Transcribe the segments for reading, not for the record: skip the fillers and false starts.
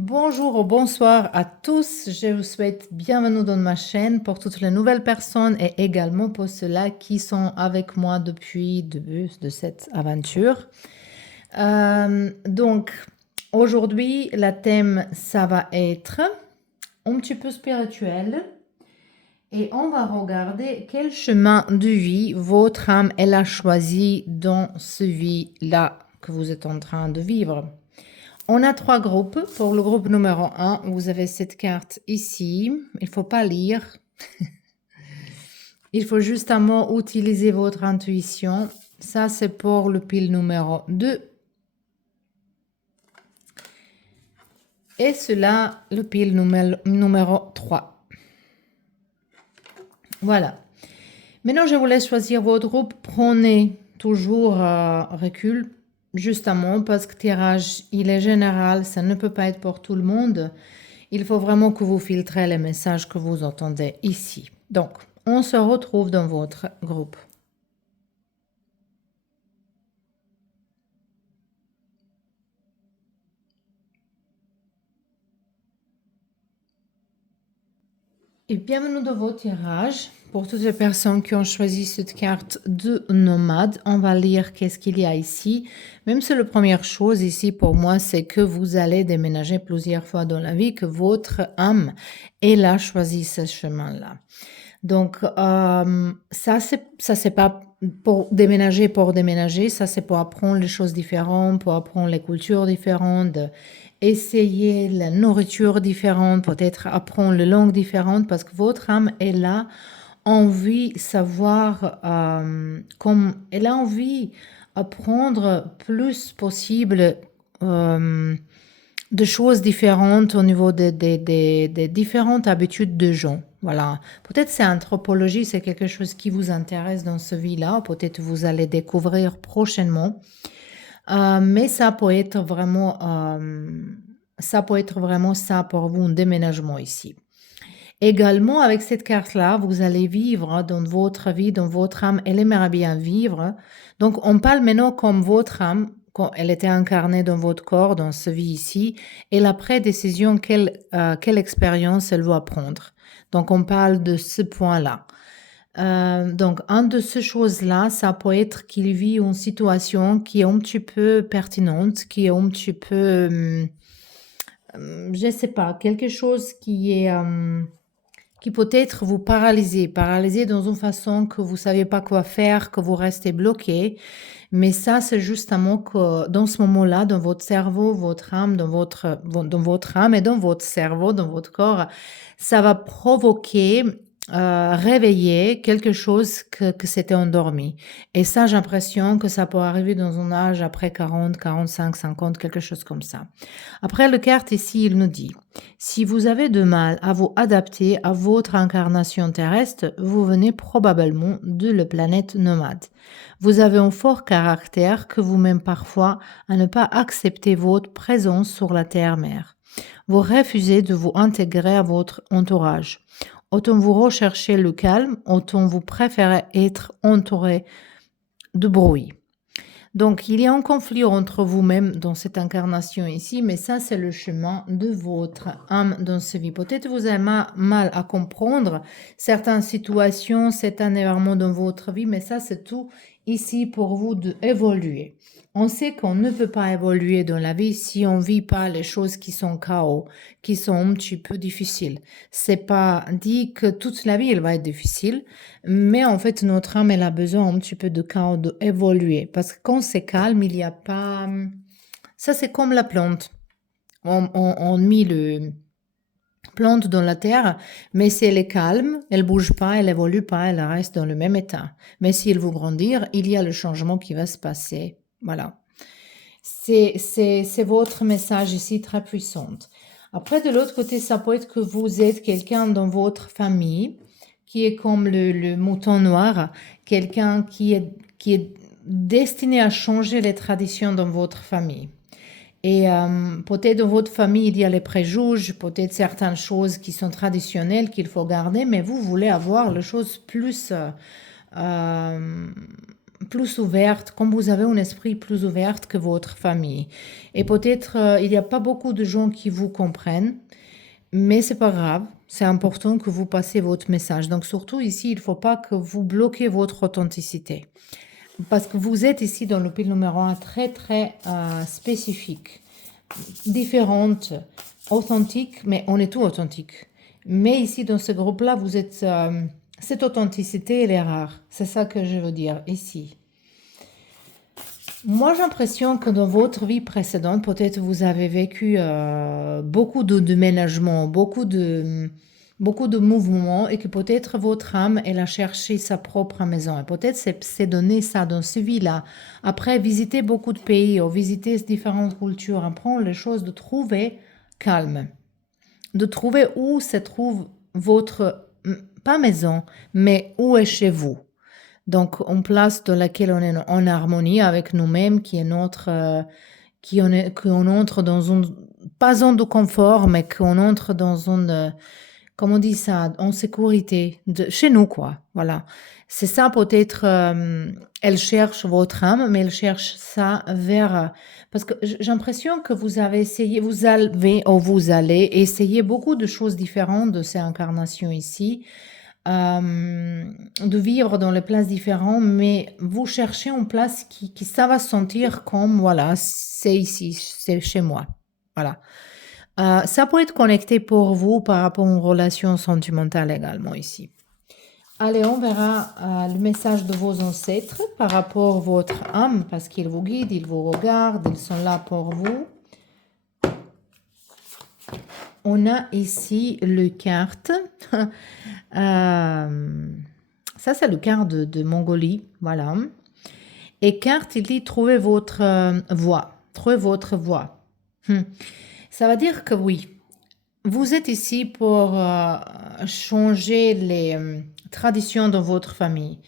Bonjour ou bonsoir à tous, je vous souhaite bienvenue dans ma chaîne pour toutes les nouvelles personnes et également pour ceux-là qui sont avec moi depuis le début de cette aventure. Donc, aujourd'hui, le thème, ça va être un petit peu spirituel et on va regarder quel chemin de vie votre âme elle a choisi dans ce vie-là que vous êtes en train de vivre. On a 3 groupes. Pour le groupe numéro 1, vous avez cette carte ici. Il ne faut pas lire. Il faut justement utiliser votre intuition. Ça, c'est pour le pile numéro 2. Et cela, le pile numéro 3. Voilà. Maintenant, je vous laisse choisir votre groupe. Prenez toujours recul, justement, parce que tirage, il est général. Ça ne peut pas être pour tout le monde. Il faut vraiment que vous filtrez les messages que vous entendez ici. Donc, on se retrouve dans votre groupe. Et bienvenue dans vos tirages. Pour toutes les personnes qui ont choisi cette carte de nomade, on va lire qu'est-ce qu'il y a ici. Même si la première chose ici pour moi, c'est que vous allez déménager plusieurs fois dans la vie, que votre âme, elle a choisi ce chemin-là. Donc, ça, c'est pas pour déménager, ça, c'est pour apprendre les choses différentes, pour apprendre les cultures différentes, essayer la nourriture différente, peut-être apprendre les langues différentes, parce que votre âme, elle a envie de savoir, elle a envie d'apprendre plus possible de choses différentes au niveau des différentes habitudes de gens. Voilà. Peut-être c'est anthropologie, c'est quelque chose qui vous intéresse dans ce vie-là. Peut-être vous allez découvrir prochainement. Mais ça peut être vraiment, ça pour vous, un déménagement ici. Également, avec cette carte-là, vous allez vivre dans votre vie, dans votre âme. Elle aimerait bien vivre. Donc, on parle maintenant comme votre âme, quand elle était incarnée dans votre corps, dans ce vie ici, et la prédécision, quelle expérience elle va prendre. Donc, on parle de ce point-là. Donc, un de ces choses-là, ça peut être qu'il vit une situation qui est un petit peu pertinente, qui est un petit peu, je ne sais pas, quelque chose qui peut-être vous paralyser dans une façon que vous ne savez pas quoi faire, que vous restez bloqué. Mais ça, c'est justement que dans ce moment-là, dans votre cerveau, votre âme, dans votre âme et dans votre cerveau, dans votre corps, ça va provoquer, réveiller quelque chose que s'était endormi. Et ça, j'ai l'impression que ça peut arriver dans un âge après 40, 45, 50, quelque chose comme ça. Après, le carte ici, il nous dit, si vous avez de mal à vous adapter à votre incarnation terrestre, vous venez probablement de la planète nomade. Vous avez un fort caractère que vous même parfois à ne pas accepter votre présence sur la terre-mère. Vous refusez de vous intégrer à votre entourage. Autant vous recherchez le calme, autant vous préférez être entouré de bruit. Donc, il y a un conflit entre vous-même dans cette incarnation ici, mais ça, c'est le chemin de votre âme dans ce vie. Peut-être vous avez mal à comprendre certaines situations, certains événements dans votre vie, mais ça, c'est tout ici pour vous d'évoluer. On sait qu'on ne peut pas évoluer dans la vie si on vit pas les choses qui sont chaos, qui sont un petit peu difficiles. C'est pas dit que toute la vie, elle va être difficile, mais en fait, notre âme, elle a besoin un petit peu de chaos, d'évoluer. Parce que quand c'est calme, il n'y a pas... Ça, c'est comme la plante. On met le plante dans la terre, mais si elle est calme, elle bouge pas, elle évolue pas, elle reste dans le même état. Mais si elle veut grandir, il y a le changement qui va se passer. Voilà. C'est votre message ici très puissant. Après, de l'autre côté, ça peut être que vous êtes quelqu'un dans votre famille qui est comme le mouton noir, quelqu'un qui est destiné à changer les traditions dans votre famille. Et peut-être dans votre famille, il y a les préjugés, peut-être certaines choses qui sont traditionnelles qu'il faut garder, mais vous voulez avoir les choses plus, euh, plus ouverte, comme vous avez un esprit plus ouvert que votre famille. Et peut-être il n'y a pas beaucoup de gens qui vous comprennent, mais c'est pas grave. C'est important que vous passiez votre message. Donc surtout ici, il ne faut pas que vous bloquez votre authenticité. Parce que vous êtes ici dans le pile numéro un très très spécifique, différente, authentique, mais on est tout authentique. Mais ici dans ce groupe-là, vous êtes cette authenticité, elle est rare. C'est ça que je veux dire ici. Moi, j'ai l'impression que dans votre vie précédente, peut-être vous avez vécu beaucoup de déménagements, beaucoup de mouvements et que peut-être votre âme, elle a cherché sa propre maison. Et peut-être c'est donné ça dans ce vie-là. Après, visiter beaucoup de pays ou visiter différentes cultures, apprendre les choses, de trouver calme, de trouver où se trouve votre, pas maison, mais où est chez vous. Donc, une place dans laquelle on est en harmonie avec nous-mêmes, qui est notre, qu'on entre dans une, pas zone de confort, mais qu'on entre dans une, comment on dit ça, en sécurité, chez nous, quoi. Voilà. C'est ça, peut-être, elle cherche votre âme, mais elle cherche ça vers, parce que j'ai l'impression que vous avez essayé, vous avez, ou vous allez essayer beaucoup de choses différentes de ces incarnations ici de vivre dans les places différentes, mais vous cherchez une place qui ça va se sentir comme, voilà, c'est ici, c'est chez moi. Voilà. Ça peut être connecté pour vous par rapport à une relation sentimentale également ici. Allez, on verra le message de vos ancêtres par rapport à votre âme, parce qu'ils vous guident, ils vous regardent, ils sont là pour vous. On a ici le carte. Ça, c'est le carte de Mongolie. Voilà. Et carte, il dit trouvez votre voie. Trouvez votre voie. Ça veut dire que oui, vous êtes ici pour changer les traditions dans votre famille.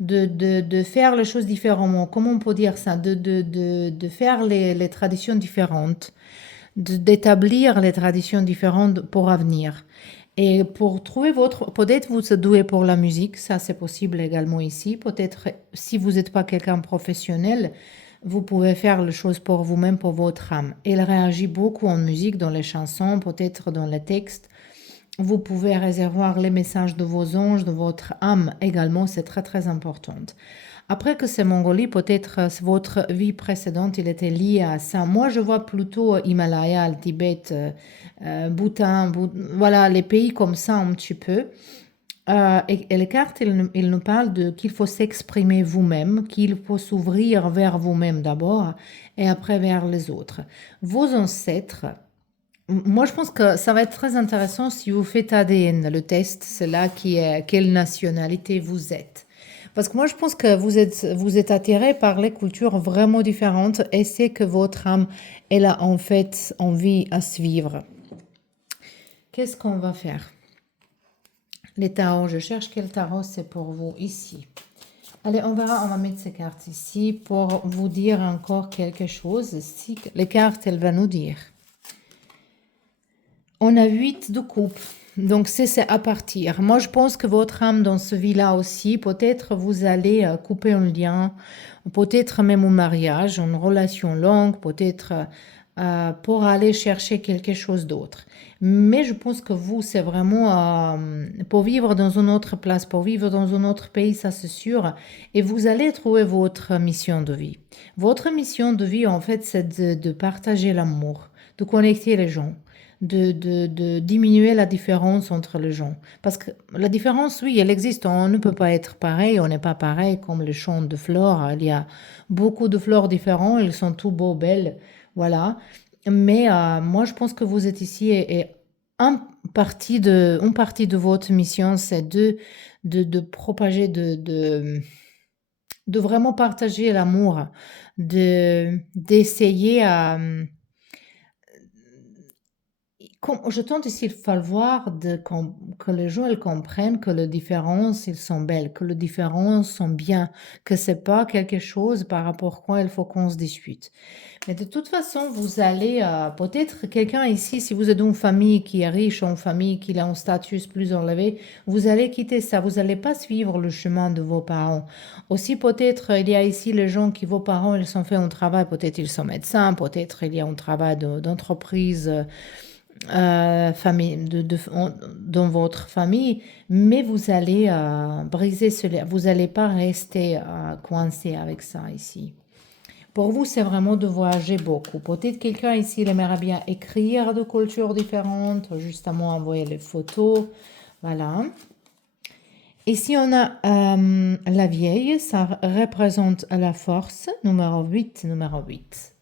De faire les choses différemment. Comment on peut dire ça? De faire les traditions différentes. D'établir les traditions différentes pour l'avenir. Et pour trouver votre... Peut-être vous êtes doué pour la musique, ça c'est possible également ici. Peut-être si vous n'êtes pas quelqu'un de professionnel, vous pouvez faire les choses pour vous-même, pour votre âme. Elle réagit beaucoup en musique, dans les chansons, peut-être dans les textes. Vous pouvez réservoir les messages de vos anges, de votre âme également, c'est très très important. Après que c'est Mongolie, peut-être votre vie précédente, il était lié à ça. Moi, je vois plutôt Himalaya, le Tibet, Bhoutan, voilà, les pays comme ça un petit peu. Et les cartes, il nous parle de qu'il faut s'exprimer vous-même, qu'il faut s'ouvrir vers vous-même d'abord et après vers les autres. Vos ancêtres, moi je pense que ça va être très intéressant si vous faites ADN, le test, c'est là qui est quelle nationalité vous êtes. Parce que moi, je pense que vous êtes attiré par les cultures vraiment différentes et c'est que votre âme, elle a en fait envie à suivre. Qu'est-ce qu'on va faire? Les tarots, je cherche quel tarot c'est pour vous ici. Allez, on verra, on va mettre ces cartes ici pour vous dire encore quelque chose. Si les cartes, elles vont nous dire. On a 8 de coupe. Donc, c'est à partir. Moi, je pense que votre âme dans ce vie-là aussi, peut-être vous allez couper un lien, peut-être même un mariage, une relation longue, peut-être pour aller chercher quelque chose d'autre. Mais je pense que vous, c'est vraiment pour vivre dans une autre place, pour vivre dans un autre pays, ça c'est sûr. Et vous allez trouver votre mission de vie. Votre mission de vie, en fait, c'est de partager l'amour, de connecter les gens de diminuer la différence entre les gens. Parce que la différence, oui, elle existe. On ne peut pas être pareil, on n'est pas pareil comme les champs de fleurs. Il y a beaucoup de fleurs différentes, ils sont tous beaux, belles, voilà. Mais moi, je pense que vous êtes ici et une partie de votre mission, c'est de propager, de vraiment partager l'amour, d'essayer à Je tente ici de faire voir que les gens elles comprennent que les différences, ils sont belles, que les différences sont bien, que c'est pas quelque chose par rapport à quoi il faut qu'on se dispute. Mais de toute façon, vous allez, peut-être quelqu'un ici, si vous êtes une famille qui est riche, une famille qui a un statut plus élevé, vous allez quitter ça. Vous n'allez pas suivre le chemin de vos parents. Aussi, peut-être, il y a ici les gens qui, vos parents, ils ont fait un travail, peut-être ils sont médecins, peut-être il y a un travail d'entreprise, famille, dans votre famille, mais vous allez briser cela. Vous n'allez pas rester coincé avec ça ici. Pour vous, c'est vraiment de voyager beaucoup. Peut-être quelqu'un ici, il aimerait bien écrire de cultures différentes, justement envoyer les photos. Voilà. Ici, on a la vieille, ça représente la force, numéro 8, numéro 8.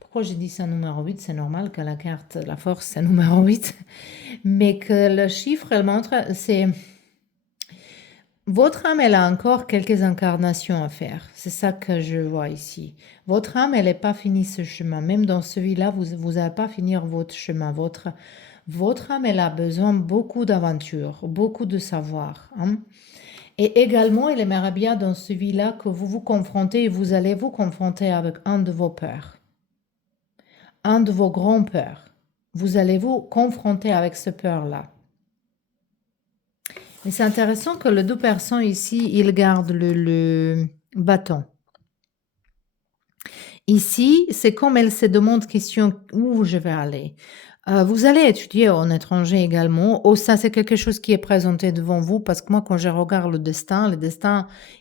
Pourquoi j'ai dit ça numéro 8? C'est normal que la carte, la force, c'est numéro 8. Mais que le chiffre, elle montre, c'est... Votre âme, elle a encore quelques incarnations à faire. C'est ça que je vois ici. Votre âme, elle n'est pas finie ce chemin. Même dans celui-là, vous n'allez pas finir votre chemin. Votre âme, elle a besoin beaucoup d'aventures, beaucoup de savoir, hein. Et également, elle aimerait bien dans celui-là que vous vous confrontez et vous allez vous confronter avec un de vos peurs, un de vos grands peurs. Vous allez vous confronter avec ce peur-là. Mais c'est intéressant que les deux personnes ici, ils gardent le bâton. Ici, c'est comme elle se demande question où je vais aller. Vous allez étudier en étranger également. Oh, ça, c'est quelque chose qui est présenté devant vous parce que moi, quand je regarde le destin,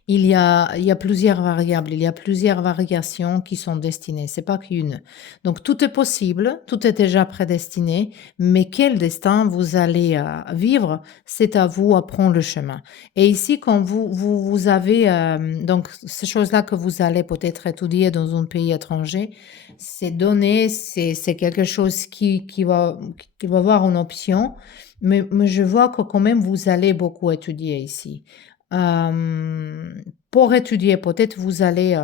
il y a plusieurs variables, il y a plusieurs variations qui sont destinées. C'est pas qu'une. Donc, tout est possible, tout est déjà prédestiné, mais quel destin vous allez vivre, c'est à vous à prendre le chemin. Et ici, quand vous avez donc ces choses-là que vous allez peut-être étudier dans un pays étranger, c'est donné, c'est quelque chose qui va avoir une option, mais je vois que quand même vous allez beaucoup étudier ici. Pour étudier, peut-être vous allez...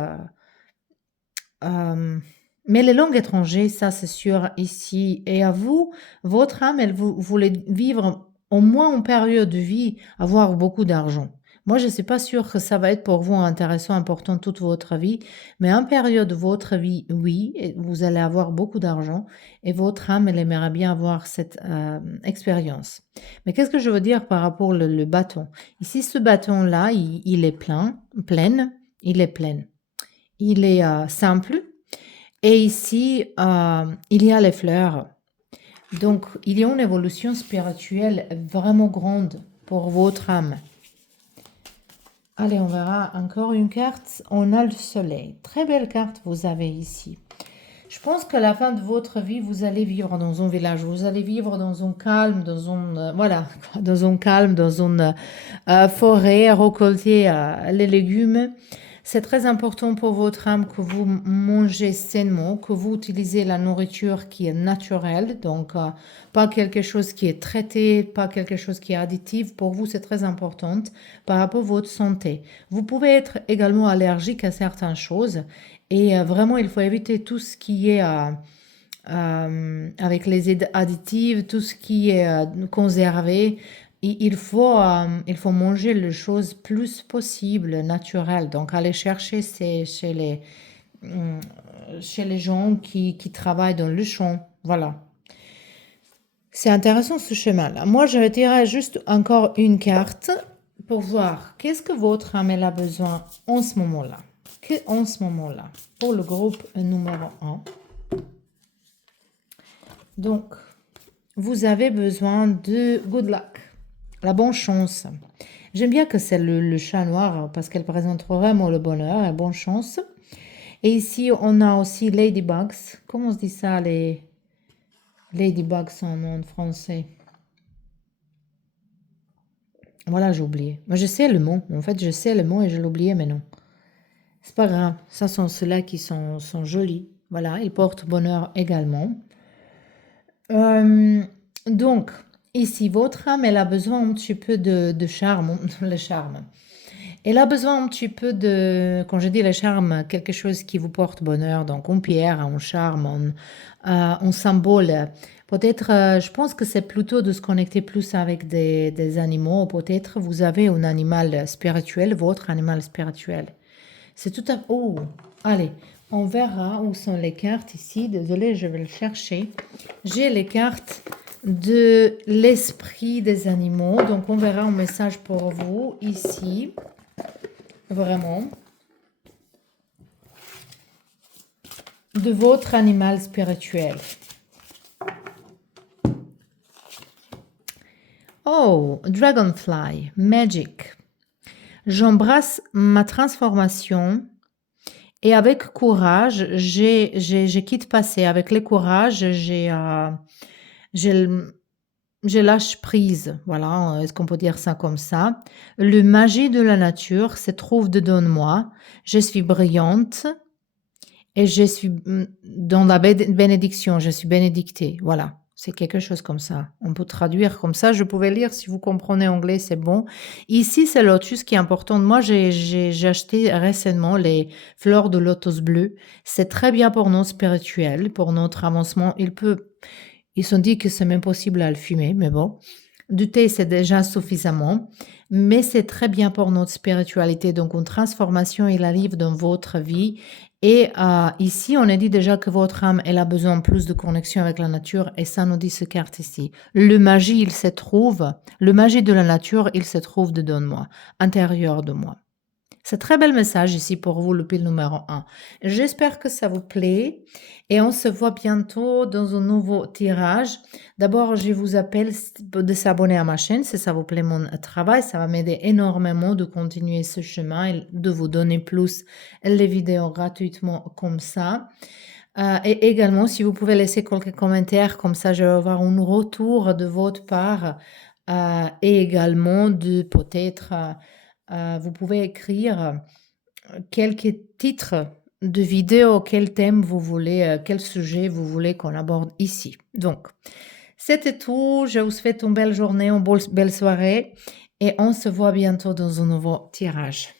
mais les langues étrangères, ça c'est sûr ici. Et à vous, votre âme, elle vous voulez vivre au moins en période de vie, avoir beaucoup d'argent. Moi, je ne suis pas sûre que ça va être pour vous intéressant, important toute votre vie, mais en période de votre vie, oui, et vous allez avoir beaucoup d'argent et votre âme, elle aimerait bien avoir cette expérience. Mais qu'est-ce que je veux dire par rapport au bâton? Ici, ce bâton-là, il est plein, il est plein. Il est simple. Et ici, il y a les fleurs. Donc, il y a une évolution spirituelle vraiment grande pour votre âme. Allez, on verra encore une carte. On a le soleil. Très belle carte vous avez ici. Je pense qu'à la fin de votre vie, vous allez vivre dans un village. Vous allez vivre dans un calme, voilà, dans un calme, dans une forêt, récolter les légumes. C'est très important pour votre âme que vous mangez sainement, que vous utilisez la nourriture qui est naturelle, donc pas quelque chose qui est traité, pas quelque chose qui est additif. Pour vous, c'est très important par rapport à votre santé. Vous pouvez être également allergique à certaines choses et vraiment, il faut éviter tout ce qui est avec les additifs, tout ce qui est conservé. Il faut manger les choses plus possible naturelles. Donc, aller chercher chez les gens qui travaillent dans le champ. Voilà. C'est intéressant ce chemin-là. Moi, je retirerai juste encore une carte pour voir qu'est-ce que votre âme a besoin en ce moment-là. En ce moment-là, pour le groupe numéro 1. Donc, vous avez besoin de good luck, la bonne chance. J'aime bien que c'est le chat noir parce qu'elle présente vraiment le bonheur, la bonne chance. Et ici, on a aussi ladybugs. Comment on se dit ça, les ladybugs en français? Voilà, j'ai oublié. Moi, je sais le mot. En fait, je sais le mot et je l'ai oublié, mais non. C'est pas grave. Ça sont ceux-là qui sont jolis. Voilà, ils portent bonheur également. Donc, ici, votre âme, elle a besoin un petit peu de charme, le charme. Elle a besoin un petit peu de, quand je dis le charme, quelque chose qui vous porte bonheur, donc en pierre, en charme, en symbole. Peut-être, je pense que c'est plutôt de se connecter plus avec des animaux. Peut-être vous avez un animal spirituel, votre animal spirituel. C'est tout à... Oh, allez, on verra où sont les cartes ici. Désolée, je vais le chercher. J'ai les cartes de l'esprit des animaux. Donc, on verra un message pour vous ici. Vraiment. De votre animal spirituel. Oh, Dragonfly, Magic. J'embrasse ma transformation et avec courage, je quitte passé. Avec le courage, j'ai, je lâche prise. Voilà, est-ce qu'on peut dire ça comme ça? Le magie de la nature se trouve dedans de moi. Je suis brillante et je suis dans la bénédiction. Je suis bénédictée. Voilà. C'est quelque chose comme ça. On peut traduire comme ça. Je pouvais lire, si vous comprenez anglais, c'est bon. Ici, c'est lotus qui est important. Moi, j'ai acheté récemment les fleurs de lotus bleu. C'est très bien pour notre spirituel, pour notre avancement. Ils sont dit que c'est même possible à le fumer, mais bon. Du thé, c'est déjà suffisamment. Mais c'est très bien pour notre spiritualité. Donc, une transformation, il arrive dans votre vie. Et ici, on a dit déjà que votre âme, elle a besoin plus de connexion avec la nature. Et ça nous dit ce carte ici. Le magie, il se trouve, le magie de la nature, il se trouve dedans de moi, intérieur de moi. C'est très bel message ici pour vous, le pile numéro 1. J'espère que ça vous plaît et on se voit bientôt dans un nouveau tirage. D'abord, je vous appelle de s'abonner à ma chaîne si ça vous plaît mon travail. Ça va m'aider énormément de continuer ce chemin et de vous donner plus les vidéos gratuitement comme ça. Et également, si vous pouvez laisser quelques commentaires, comme ça je vais avoir un retour de votre part et également de peut-être... vous pouvez écrire quelques titres de vidéos, quel thème vous voulez, quel sujet vous voulez qu'on aborde ici. Donc, c'était tout. Je vous souhaite une belle journée, une belle soirée et on se voit bientôt dans un nouveau tirage.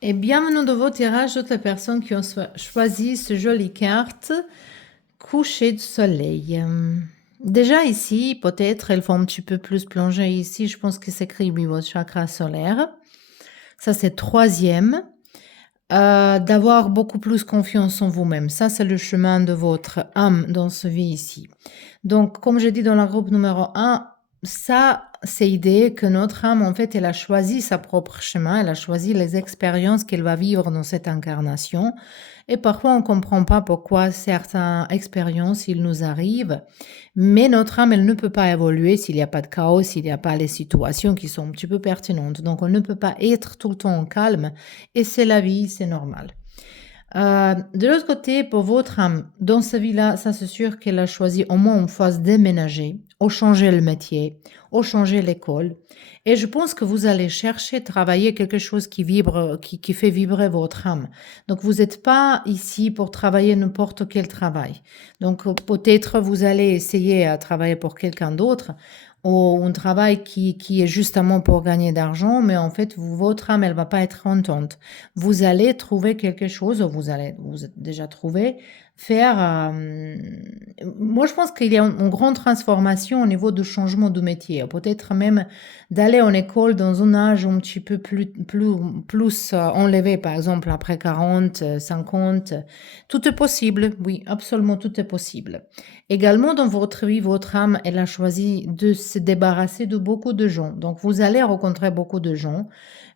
Et bienvenue dans vos tirages, toutes les personnes qui ont choisi ce joli carte, coucher de soleil. Déjà ici, peut-être, elles font un petit peu plus plonger ici. Je pense que c'est écrit votre chakra solaire. Ça, c'est troisième. D'avoir beaucoup plus confiance en vous-même. Ça, c'est le chemin de votre âme dans ce vie ici. Donc, comme je dis dans la groupe numéro 1, ça, c'est l'idée que notre âme, en fait, elle a choisi sa propre chemin, elle a choisi les expériences qu'elle va vivre dans cette incarnation. Et parfois, on ne comprend pas pourquoi certaines expériences, ils nous arrivent. Mais notre âme, elle ne peut pas évoluer s'il n'y a pas de chaos, s'il n'y a pas les situations qui sont un petit peu pertinentes. Donc, on ne peut pas être tout le temps en calme. Et c'est la vie, c'est normal. De l'autre côté, pour votre âme, dans ce vie-là, ça c'est sûr qu'elle a choisi au moins une fois de déménager, ou changer le métier, ou changer l'école. Et je pense que vous allez chercher, travailler quelque chose qui vibre, qui fait vibrer votre âme. Donc vous n'êtes pas ici pour travailler n'importe quel travail. Donc peut-être vous allez essayer à travailler pour quelqu'un d'autre, ou un travail qui est justement pour gagner d'argent, mais en fait, votre âme, elle va pas être contente. Vous allez trouver quelque chose, ou vous avez déjà trouvé, faire... moi, je pense qu'il y a une grande transformation au niveau du changement de métier. Peut-être même d'aller en école dans un âge un petit peu plus enlevé, par exemple, après 40, 50. Tout est possible, oui, absolument tout est possible. Également, dans votre vie, votre âme, elle a choisi de se débarrasser de beaucoup de gens. Donc, vous allez rencontrer beaucoup de gens,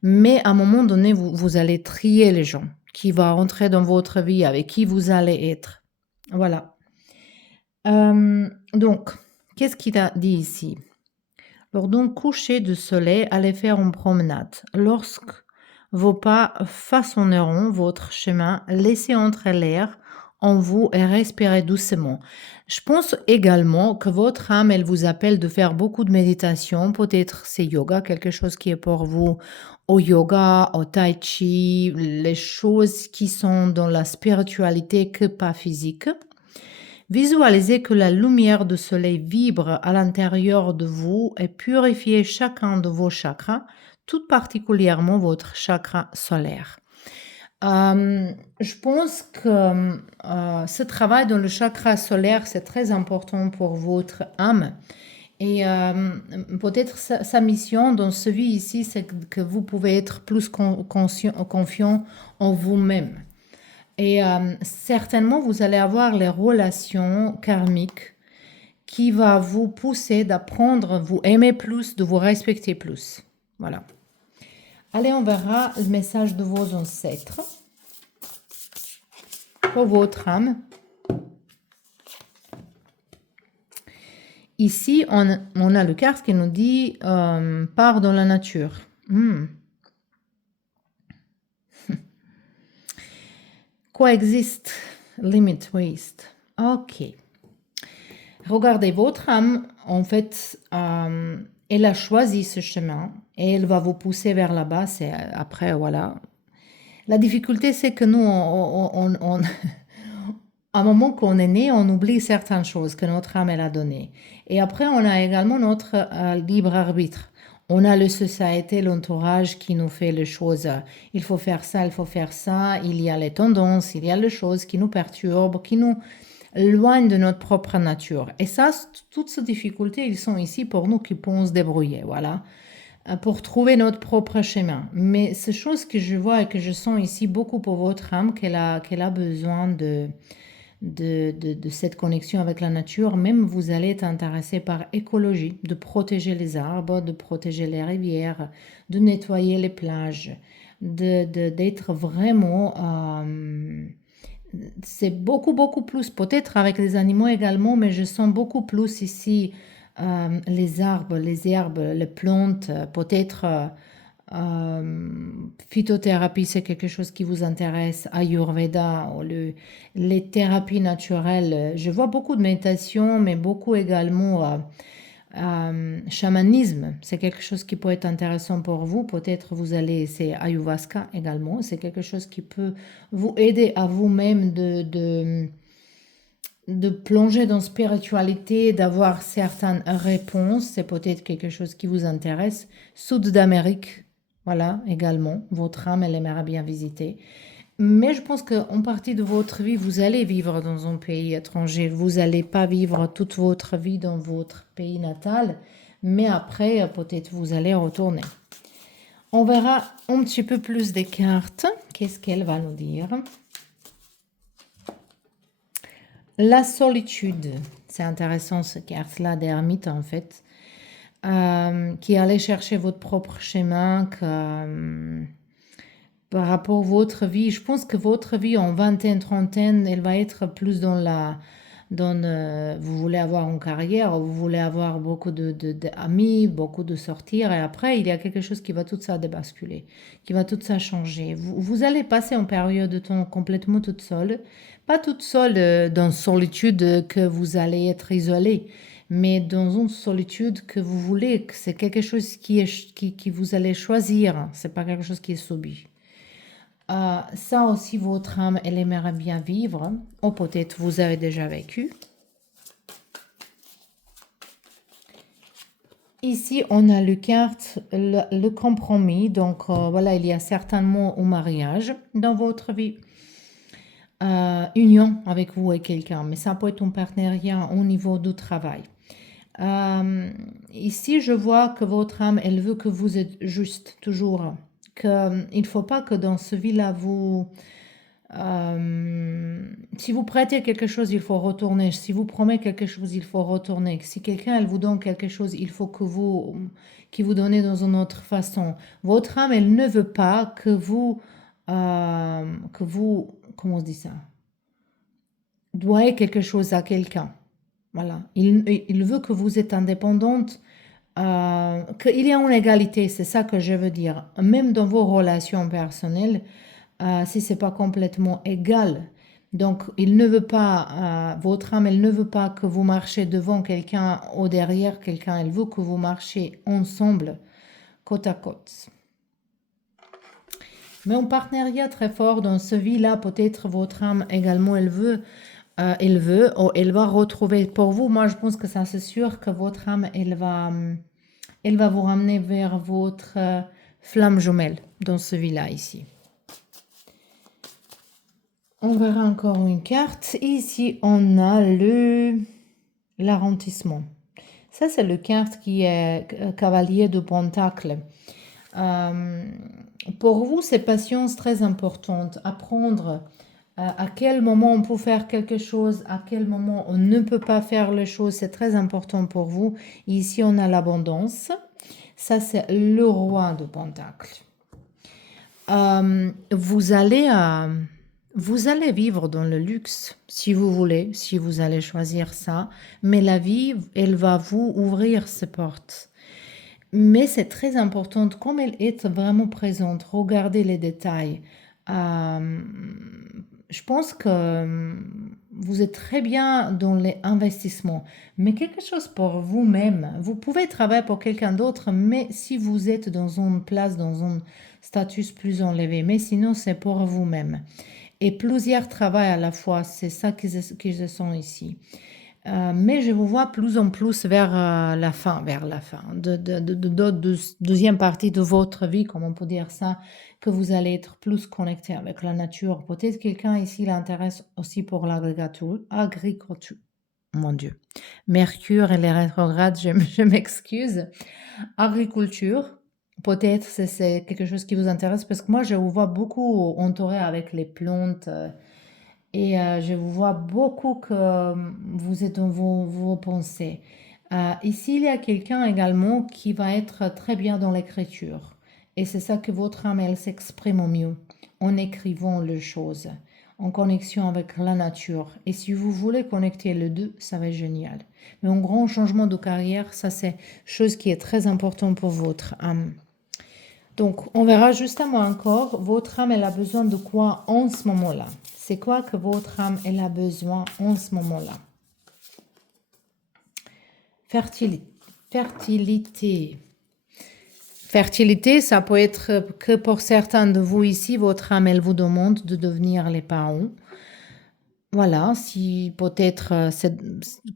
mais à un moment donné, vous allez trier les gens qui vont entrer dans votre vie, avec qui vous allez être. Voilà. Donc, qu'est-ce qu'il a dit ici? Lors d'un coucher de soleil, allez faire une promenade. Lorsque vos pas façonneront votre chemin, laissez entrer l'air en vous et respirez doucement. Je pense également que votre âme, elle vous appelle de faire beaucoup de méditation. Peut-être c'est yoga, quelque chose qui est pour vous au yoga, au tai chi, les choses qui sont dans la spiritualité que pas physique. Visualisez que la lumière du soleil vibre à l'intérieur de vous et purifie chacun de vos chakras, tout particulièrement votre chakra solaire. Je pense que ce travail dans le chakra solaire, c'est très important pour votre âme. Et peut-être sa mission dans ce vie ici, c'est que vous pouvez être plus confiant en vous-même. Et certainement, vous allez avoir les relations karmiques qui va vous pousser d'apprendre, vous aimer plus, de vous respecter plus. Voilà. Allez, on verra le message de vos ancêtres pour votre âme. Ici, on a le carte qui nous dit pars dans la nature. Coexiste, limit waste. Ok. Regardez, votre âme, en fait, elle a choisi ce chemin et elle va vous pousser vers là-bas. C'est après, voilà. La difficulté, c'est que nous, à un moment qu'on est né, on oublie certaines choses que notre âme elle a données. Et après, on a également notre libre arbitre. On a le société, l'entourage qui nous fait les choses. Il faut faire ça, il faut faire ça. Il y a les tendances, il y a les choses qui nous perturbent, qui nous éloignent de notre propre nature. Et ça, toutes ces difficultés, ils sont ici pour nous qui pouvons se débrouiller, voilà, pour trouver notre propre chemin. Mais ces choses que je vois et que je sens ici beaucoup pour votre âme, qu'elle a besoin de cette connexion avec la nature, même vous allez être intéressé par écologie, de protéger les arbres, de protéger les rivières, de nettoyer les plages, d'être vraiment... c'est beaucoup plus, peut-être avec les animaux également, mais je sens beaucoup plus ici les arbres, les herbes, les plantes, peut-être... phytothérapie, c'est quelque chose qui vous intéresse, Ayurveda, les thérapies naturelles. Je vois beaucoup de méditation, mais beaucoup également chamanisme. C'est quelque chose qui peut être intéressant pour vous. Peut-être vous allez essayer ayahuasca également. C'est quelque chose qui peut vous aider à vous-même de plonger dans la spiritualité, d'avoir certaines réponses. C'est peut-être quelque chose qui vous intéresse. Sud d'Amérique, voilà, également. Votre âme, elle aimerait bien visiter. Mais je pense qu'en partie de votre vie, vous allez vivre dans un pays étranger. Vous n'allez pas vivre toute votre vie dans votre pays natal. Mais après, peut-être vous allez retourner. On verra un petit peu plus des cartes. Qu'est-ce qu'elle va nous dire ? La solitude. C'est intéressant ce carte-là d'ermite en fait. Qui allait chercher votre propre chemin par rapport à votre vie. Je pense que votre vie en vingtaine, trentaine, elle va être plus vous voulez avoir une carrière, vous voulez avoir beaucoup d'amis, beaucoup de sortir, et après, il y a quelque chose qui va tout ça débasculer, qui va tout ça changer. Vous allez passer une période de temps complètement toute seule, pas toute seule dans solitude que vous allez être isolée, mais dans une solitude que vous voulez, que c'est quelque chose qui vous allez choisir, c'est pas quelque chose qui est subi. Ça aussi, votre âme, elle aimerait bien vivre, ou peut-être vous avez déjà vécu. Ici, on a le carte, le compromis. Donc, voilà, il y a certainement un mariage dans votre vie. Union avec vous et quelqu'un, mais ça peut être un partenariat au niveau du travail. Ici, je vois que votre âme, elle veut que vous êtes juste, toujours. Il ne faut pas que dans ce vie-là, si vous prêtez quelque chose, il faut retourner. Si vous promettez quelque chose, il faut retourner. Si quelqu'un, elle vous donne quelque chose, il faut qu'il vous donne dans une autre façon. Votre âme, elle ne veut pas que vous, comment on dit ça? Doyez quelque chose à quelqu'un. Voilà. Il veut que vous êtes indépendante, qu'il y a une égalité, c'est ça que je veux dire. Même dans vos relations personnelles, si c'est pas complètement égal. Donc, il ne veut pas, votre âme, elle ne veut pas que vous marchiez devant quelqu'un ou derrière quelqu'un. Elle veut que vous marchiez ensemble, côte à côte. Mais un partenariat très fort dans ce vie-là, peut-être votre âme également, elle veut il veut ou elle va retrouver pour vous. Moi, je pense que ça, c'est sûr que votre âme, elle va vous ramener vers votre flamme jumelle dans ce vie-là ici. On verra encore une carte. Ici, on a l'arrondissement. Ça, c'est le carte qui est cavalier de Pentacle. Pour vous, c'est patience très importante. Apprendre à quel moment on peut faire quelque chose, à quel moment on ne peut pas faire les choses, c'est très important pour vous. Ici, on a l'abondance. Ça, c'est le roi de Pentacle. Vous allez vivre dans le luxe, si vous voulez, si vous allez choisir ça. Mais la vie, elle va vous ouvrir ses portes. Mais c'est très important, comme elle est vraiment présente, regardez les détails. Euh, je pense que vous êtes très bien dans les investissements, mais quelque chose pour vous-même. Vous pouvez travailler pour quelqu'un d'autre, mais si vous êtes dans une place, dans un statut plus élevé, mais sinon c'est pour vous-même. Et plusieurs travaillent à la fois, c'est ça que je sens ici. Mais je vous vois plus en plus vers la fin de deuxième partie de votre vie, comme on peut dire ça, que vous allez être plus connecté avec la nature. Peut-être quelqu'un ici l'intéresse aussi pour agriculture. Mon Dieu. Mercure et les rétrogrades, je m'excuse. Agriculture, peut-être c'est quelque chose qui vous intéresse parce que moi, je vous vois beaucoup entouré avec les plantes. Et je vous vois beaucoup que vous êtes dans vos pensées. Ici, il y a quelqu'un également qui va être très bien dans l'écriture. Et c'est ça que votre âme, elle s'exprime au mieux, en écrivant les choses, en connexion avec la nature. Et si vous voulez connecter les deux, ça va être génial. Mais un grand changement de carrière, ça c'est chose qui est très important pour votre âme. Donc, on verra justement encore, votre âme, elle a besoin de quoi en ce moment-là? C'est quoi que votre âme, elle a besoin en ce moment-là? Fertilité. Fertilité. Fertilité, ça peut être que pour certains de vous ici, votre âme, elle vous demande de devenir les parents. Voilà, si peut-être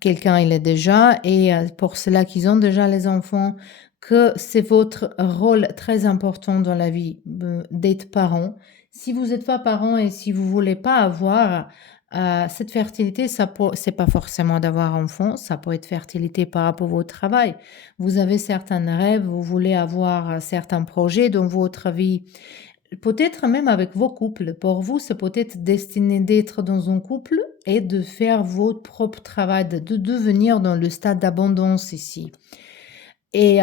quelqu'un il est déjà, et pour ceux-là qui ont déjà les enfants, que c'est votre rôle très important dans la vie d'être parent. Si vous n'êtes pas parent et si vous voulez pas avoir cette fertilité, c'est pas forcément d'avoir enfant, ça peut être fertilité par rapport à votre travail. Vous avez certains rêves, vous voulez avoir certains projets dans votre vie. Peut-être même avec vos couples. Pour vous, c'est peut-être destiné d'être dans un couple et de faire votre propre travail, de devenir dans le stade d'abondance ici. Et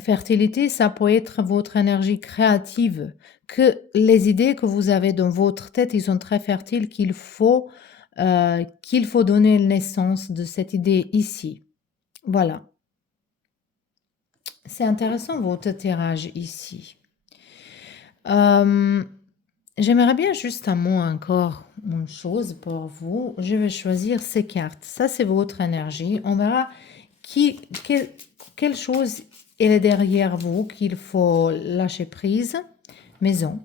fertilité, ça peut être votre énergie créative, que les idées que vous avez dans votre tête, ils sont très fertiles, qu'il faut donner naissance de cette idée ici. Voilà. C'est intéressant votre tirage ici. J'aimerais bien juste un mot encore, une chose pour vous. Je vais choisir ces cartes. Ça, c'est votre énergie. On verra quelle chose est derrière vous qu'il faut lâcher prise. Maison.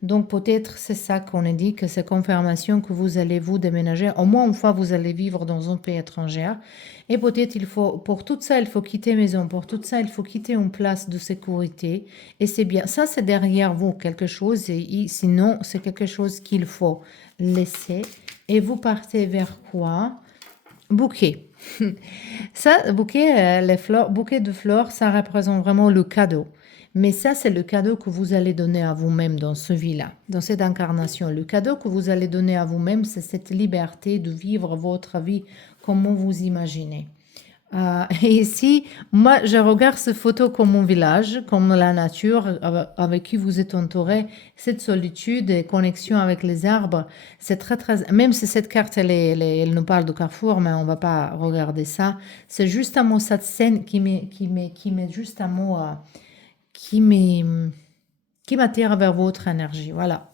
Donc peut-être c'est ça qu'on a dit, que c'est confirmation que vous allez vous déménager. Au moins une fois, vous allez vivre dans un pays étranger. Et peut-être pour tout ça, il faut quitter maison. Pour tout ça, il faut quitter une place de sécurité. Et c'est bien. Ça, c'est derrière vous quelque chose. Et sinon, c'est quelque chose qu'il faut laisser. Et vous partez vers quoi? Bouquet. Ça, les fleurs, bouquet de fleurs, ça représente vraiment le cadeau. Mais ça, c'est le cadeau que vous allez donner à vous-même dans ce vie-là, dans cette incarnation. Le cadeau que vous allez donner à vous-même, c'est cette liberté de vivre votre vie comme vous imaginez. Et ici, moi, je regarde cette photo comme mon village, comme la nature avec qui vous êtes entouré. Cette solitude et connexion avec les arbres, c'est très, très... Même si cette carte, elle nous parle de Carrefour, mais on va pas regarder ça. C'est justement cette scène qui m'est justement... qui m'attire vers votre énergie. Voilà.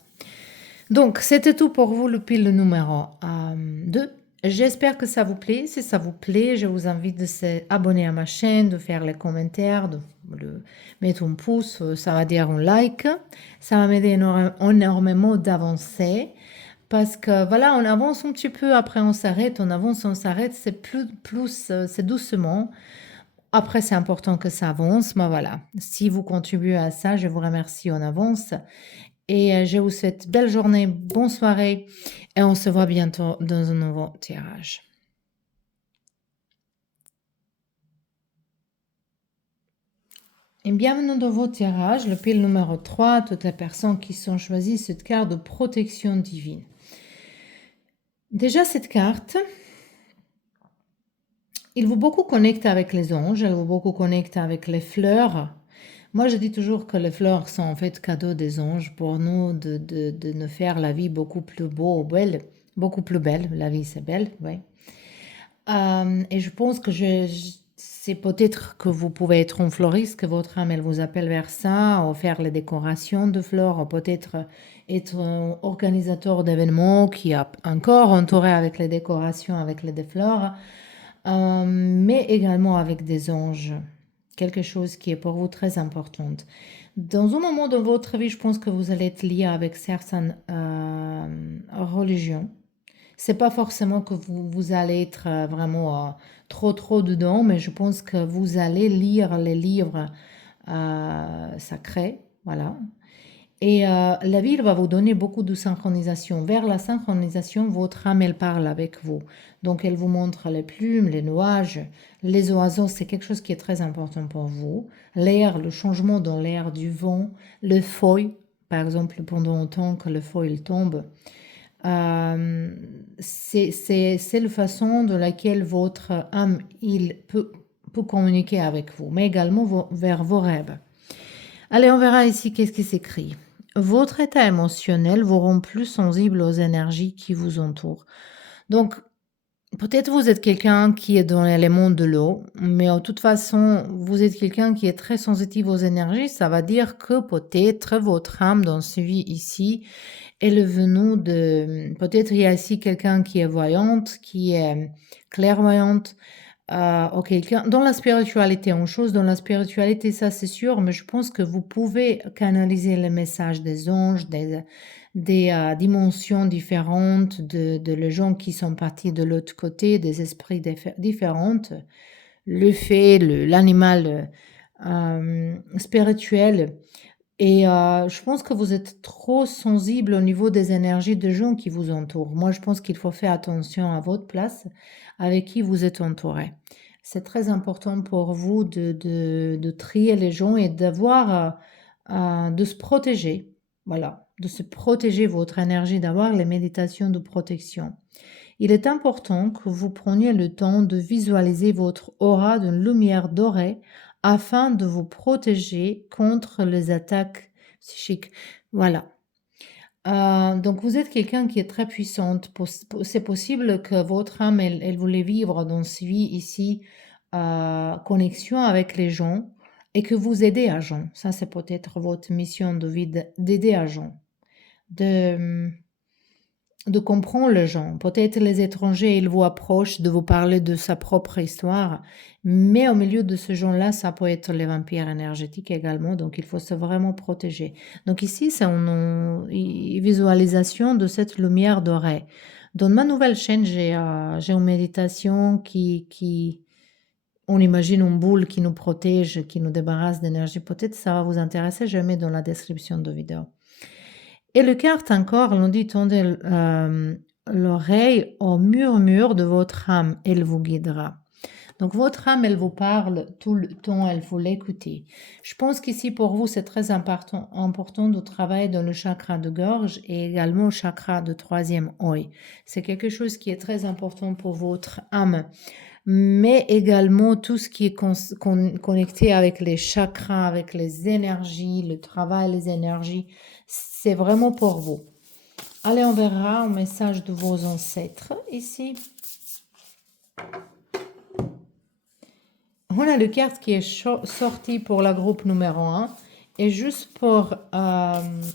Donc, c'était tout pour vous, le pile numéro 2. J'espère que ça vous plaît. Si ça vous plaît, je vous invite de s'abonner à ma chaîne, de faire les commentaires, de mettre un pouce, ça va dire un like. Ça va m'aider énormément d'avancer. Parce que voilà, on avance un petit peu, après on s'arrête, on avance, on s'arrête, c'est doucement. Après, c'est important que ça avance, mais voilà. Si vous contribuez à ça, je vous remercie en avance et je vous souhaite belle journée, bonne soirée et on se voit bientôt dans un nouveau tirage. Et bienvenue dans vos tirages, le pile numéro 3, toutes les personnes qui sont choisies cette carte de protection divine. Déjà, cette carte, il vous beaucoup connecte avec les anges, elle vous beaucoup connecte avec les fleurs. Moi, je dis toujours que les fleurs sont en fait cadeaux des anges pour nous de nous faire la vie beaucoup plus beau, belle, beaucoup plus belle. La vie, c'est belle, oui. Et je pense que c'est peut-être que vous pouvez être un fleuriste, que votre âme, elle vous appelle vers ça, ou faire les décorations de fleurs, ou peut-être être un organisateur d'événements qui a encore entouré avec les décorations, avec les fleurs, mais également avec des anges. Quelque chose qui est pour vous très important. Dans un moment de votre vie, je pense que vous allez être lié avec certaines religions. C'est pas forcément que vous allez être vraiment trop dedans, mais je pense que vous allez lire les livres sacrés, voilà. Et la vie va vous donner beaucoup de synchronisation. Vers la synchronisation, votre âme, elle parle avec vous. Donc, elle vous montre les plumes, les nuages, les oiseaux. C'est quelque chose qui est très important pour vous. L'air, le changement dans l'air du vent, le feuille, par exemple, pendant longtemps que le feuille il tombe. C'est la façon de laquelle votre âme il peut communiquer avec vous, mais également vers vos rêves. Allez, on verra ici qu'est-ce qui s'écrit. Votre état émotionnel vous rend plus sensible aux énergies qui vous entourent. Donc, peut-être vous êtes quelqu'un qui est dans l'élément de l'eau, mais de toute façon, vous êtes quelqu'un qui est très sensitif aux énergies. Ça va dire que peut-être votre âme dans ce vie ici, elle est venue de... Peut-être il y a ici quelqu'un qui est voyante, qui est clairvoyante, ou quelqu'un... Dans la spiritualité, une chose dans la spiritualité, ça c'est sûr, mais je pense que vous pouvez canaliser les messages des anges, des dimensions différentes, de les gens qui sont partis de l'autre côté, des esprits différentes, le fait, l'animal spirituel. Et je pense que vous êtes trop sensible au niveau des énergies de gens qui vous entourent. Moi, je pense qu'il faut faire attention à votre place, avec qui vous êtes entouré. C'est très important pour vous de trier les gens et d'avoir, de se protéger. Voilà, de se protéger votre énergie, d'avoir les méditations de protection. Il est important que vous preniez le temps de visualiser votre aura d'une lumière dorée afin de vous protéger contre les attaques psychiques. Voilà. Donc vous êtes quelqu'un qui est très puissante. C'est possible que votre âme, elle voulait vivre dans ce vie ici, connexion avec les gens et que vous aidez à gens. Ça, c'est peut-être votre mission de vie d'aider à gens. De comprendre les gens. Peut-être les étrangers, ils vous approchent de vous parler de sa propre histoire, mais au milieu de ce genre-là, ça peut être les vampires énergétiques également, donc il faut se vraiment protéger. Donc ici, c'est une visualisation de cette lumière dorée. Dans ma nouvelle chaîne, j'ai une méditation qui, on imagine une boule qui nous protège, qui nous débarrasse d'énergie. Peut-être ça va vous intéresser, je mets dans la description de vidéo. Et le carte encore, on dit, tendez l'oreille au murmure de votre âme, elle vous guidera. Donc votre âme, elle vous parle tout le temps, elle faut l'écouter. Je pense qu'ici pour vous, c'est très important de travailler dans le chakra de gorge et également le chakra de troisième œil. C'est quelque chose qui est très important pour votre âme, mais également tout ce qui est connecté avec les chakras, avec les énergies, le travail, les énergies, c'est vraiment pour vous. Allez, on verra un message de vos ancêtres ici. On a le carte qui est sorti pour la groupe numéro 1. Et juste pour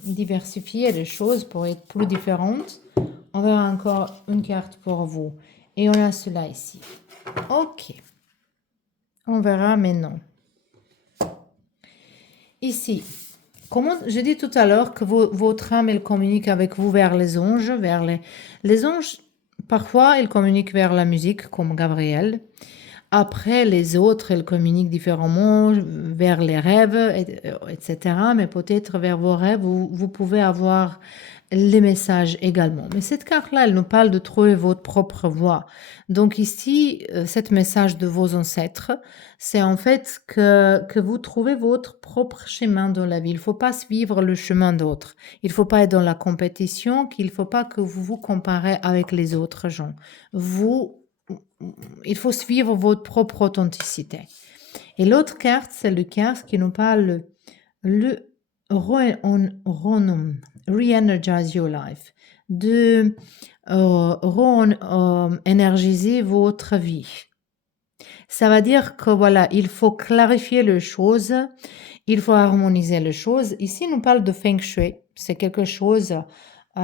diversifier les choses, pour être plus différentes, on verra encore une carte pour vous. Et on a cela ici. Ok. On verra maintenant. Ici, Comment, j'ai dit tout à l'heure que votre âme, elle communique avec vous vers les anges, les anges, parfois, ils communiquent vers la musique, comme Gabriel. Après, les autres, elles communiquent différemment vers les rêves, etc. Mais peut-être vers vos rêves, vous pouvez avoir les messages également. Mais cette carte-là, elle nous parle de trouver votre propre voie. Donc ici, cet message de vos ancêtres, c'est en fait que vous trouvez votre propre chemin dans la vie. Il ne faut pas suivre le chemin d'autres. Il ne faut pas être dans la compétition, qu'il ne faut pas que vous vous comparez avec les autres gens. Il faut suivre votre propre authenticité. Et l'autre carte, c'est le carte qui nous parle le re-energize your life, de énergiser votre vie. Ça veut dire que voilà, il faut clarifier les choses, il faut harmoniser les choses. Ici, on parle de Feng Shui. C'est quelque chose où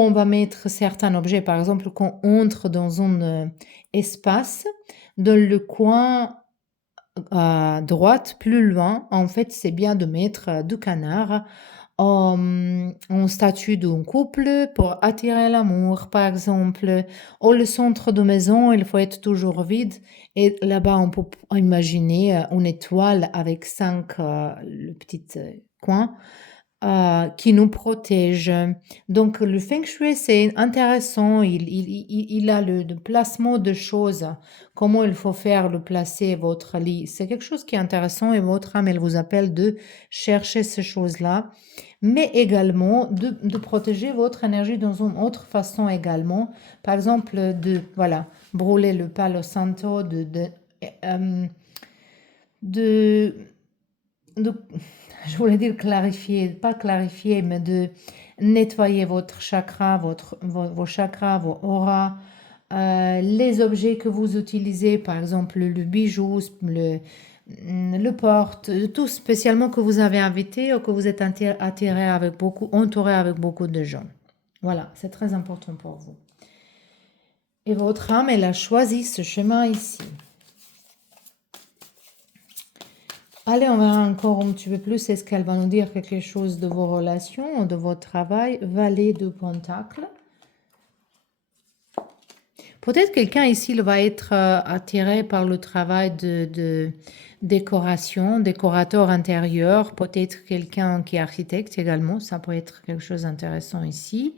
on va mettre certains objets. Par exemple, quand on entre dans un espace, dans le coin à droite, plus loin, en fait, c'est bien de mettre du canard en statut d'un couple pour attirer l'amour, par exemple. Au le centre de maison, il faut être toujours vide. Et là-bas, on peut imaginer une étoile avec 5 le petit coin qui nous protège. Donc, le Feng Shui, c'est intéressant. Il a le placement de choses. Comment il faut faire le placer, votre lit. C'est quelque chose qui est intéressant et votre âme, elle vous appelle de chercher ces choses-là. Mais également de protéger votre énergie dans une autre façon également. Par exemple, voilà, brûler le palo santo, de je voulais dire clarifier, pas clarifier, mais de nettoyer votre chakra, vos chakras, vos auras, les objets que vous utilisez, par exemple le bijou, le porte, tout spécialement que vous avez invité ou que vous êtes entouré avec beaucoup de gens. Voilà, c'est très important pour vous. Et votre âme, elle a choisi ce chemin ici. Allez, on verra encore un petit peu plus. Est-ce qu'elle va nous dire quelque chose de vos relations ou de votre travail? Valet de Pentacle. Peut-être quelqu'un ici va être attiré par le travail de décoration, décorateur intérieur. Peut-être quelqu'un qui est architecte également. Ça peut être quelque chose d'intéressant ici.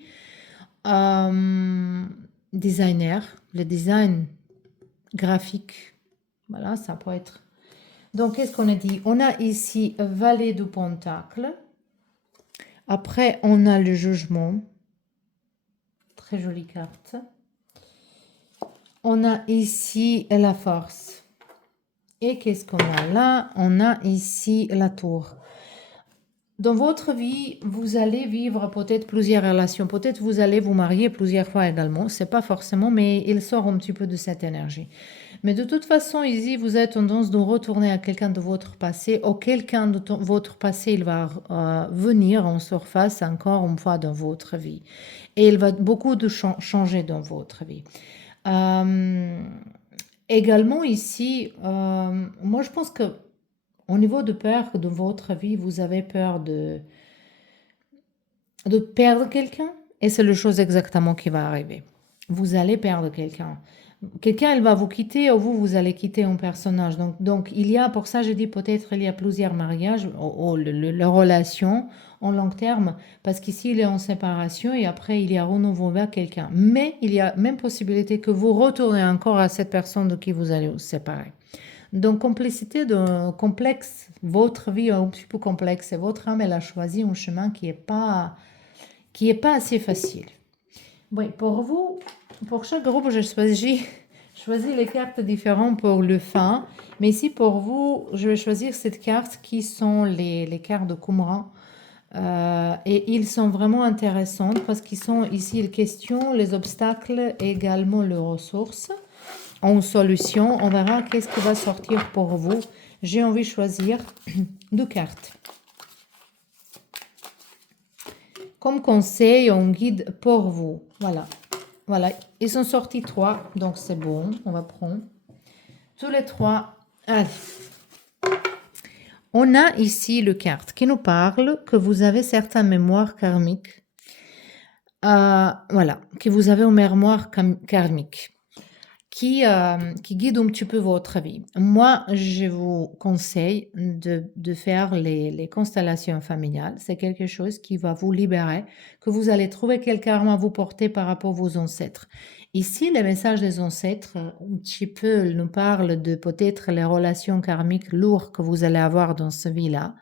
Designer, le design graphique. Voilà, ça peut être. Donc, qu'est-ce qu'on a dit? On a ici Valet du Pentacle. Après, on a le Jugement. Très jolie carte. On a ici la Force. Et qu'est-ce qu'on a là? On a ici la Tour. Dans votre vie, vous allez vivre peut-être plusieurs relations. Peut-être vous allez vous marier plusieurs fois également. C'est pas forcément, mais il sort un petit peu de cette énergie. Mais de toute façon, ici, vous avez tendance de retourner à quelqu'un de votre passé ou quelqu'un de votre passé, il va venir en surface encore une fois dans votre vie. Et il va beaucoup de changer dans votre vie. Également ici, moi je pense que au niveau de peur de votre vie, vous avez peur de perdre quelqu'un et c'est la chose exactement qui va arriver. Vous allez perdre quelqu'un. Quelqu'un, il va vous quitter ou vous allez quitter un personnage. Donc, il y a, pour ça, je dis peut-être il y a plusieurs mariages ou la relation en long terme parce qu'ici, il est en séparation et après, il y a renouveau vers quelqu'un. Mais il y a même possibilité que vous retournez encore à cette personne de qui vous allez vous séparer. Donc, complicité de complexe, votre vie est un petit peu complexe et votre âme, elle a choisi un chemin qui est pas assez facile. Oui, pour vous, pour chaque groupe, j'ai choisi les cartes différentes pour le fin. Mais ici, pour vous, je vais choisir cette carte qui sont les cartes de Qumran. Et ils sont vraiment intéressants parce qu'ils sont ici les questions, les obstacles et également les ressources en solution. On verra qu'est-ce qui va sortir pour vous. J'ai envie de choisir 2 cartes. Comme conseil, on guide pour vous. Voilà. Voilà. Ils sont sortis 3, donc c'est bon. On va prendre tous les 3. Allez. On a ici le carte qui nous parle que vous avez certaines mémoires karmiques. Voilà, que vous avez une mémoire karmique qui guide un petit peu votre vie. Moi, je vous conseille de faire les constellations familiales. C'est quelque chose qui va vous libérer, que vous allez trouver quel karma à vous porter par rapport à vos ancêtres. Ici, les messages des ancêtres, un petit peu, nous parlent de peut-être les relations karmiques lourdes que vous allez avoir dans ce vie-là.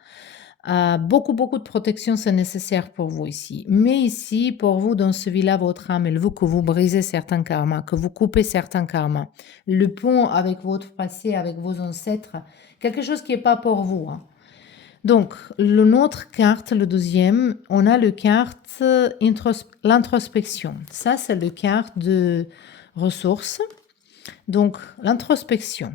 Beaucoup, beaucoup de protection, c'est nécessaire pour vous ici. Mais ici, pour vous, dans ce vie-là, votre âme, elle veut que vous brisez certains karmas, que vous coupez certains karmas. Le pont avec votre passé, avec vos ancêtres, quelque chose qui n'est pas pour vous. Hein. Donc, notre carte, le deuxième, on a le carte l'introspection. Ça, c'est le carte de ressources. Donc, l'introspection.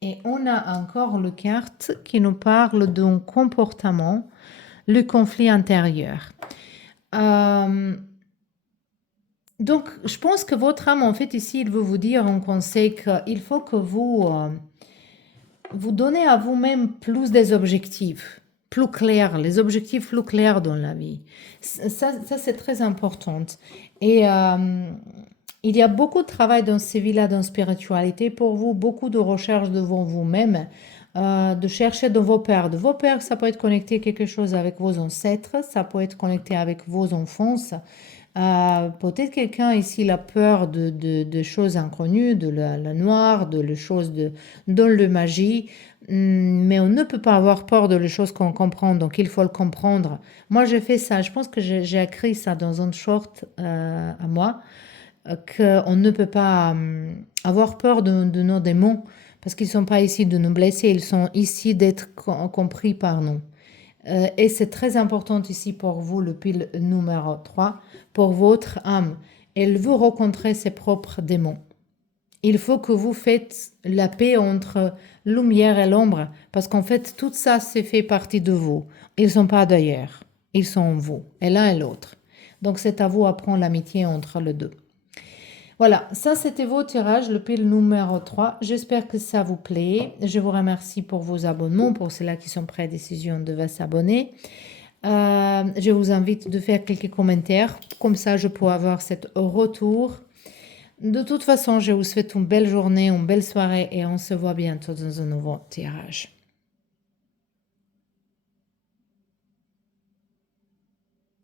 Et on a encore le carte qui nous parle d'un comportement, le conflit intérieur. Donc, je pense que votre âme, en fait, ici, il veut vous dire un conseil qu'il faut que vous donnez à vous-même plus des objectifs, plus clairs, les objectifs plus clairs dans la vie. Ça c'est très important. Et il y a beaucoup de travail dans ces vies-là, dans la spiritualité pour vous, beaucoup de recherches devant vous-même, de chercher de vos pères. De vos pères, ça peut être connecté quelque chose avec vos ancêtres, ça peut être connecté avec vos enfances. Peut-être quelqu'un ici il a peur de choses inconnues, de la noire, de les choses dans le magie, mais on ne peut pas avoir peur de les choses qu'on comprend, donc il faut le comprendre. Moi j'ai fait ça, je pense que j'ai écrit ça dans un short à moi, qu'on ne peut pas avoir peur de nos démons, parce qu'ils ne sont pas ici de nous blesser, ils sont ici d'être compris par nous. Et c'est très important ici pour vous, le pile numéro 3, pour votre âme. Elle veut rencontrer ses propres démons. Il faut que vous faites la paix entre lumière et l'ombre, parce qu'en fait, tout ça, c'est fait partie de vous. Ils ne sont pas d'ailleurs, ils sont en vous, et l'un et l'autre. Donc, c'est à vous à prendre l'amitié entre les deux. Voilà, ça c'était vos tirages, le pile numéro 3. J'espère que ça vous plaît. Je vous remercie pour vos abonnements, pour ceux-là qui sont prêts à décision de s'abonner. Je vous invite de faire quelques commentaires, comme ça je peux avoir cet retour. De toute façon, je vous souhaite une belle journée, une belle soirée et on se voit bientôt dans un nouveau tirage.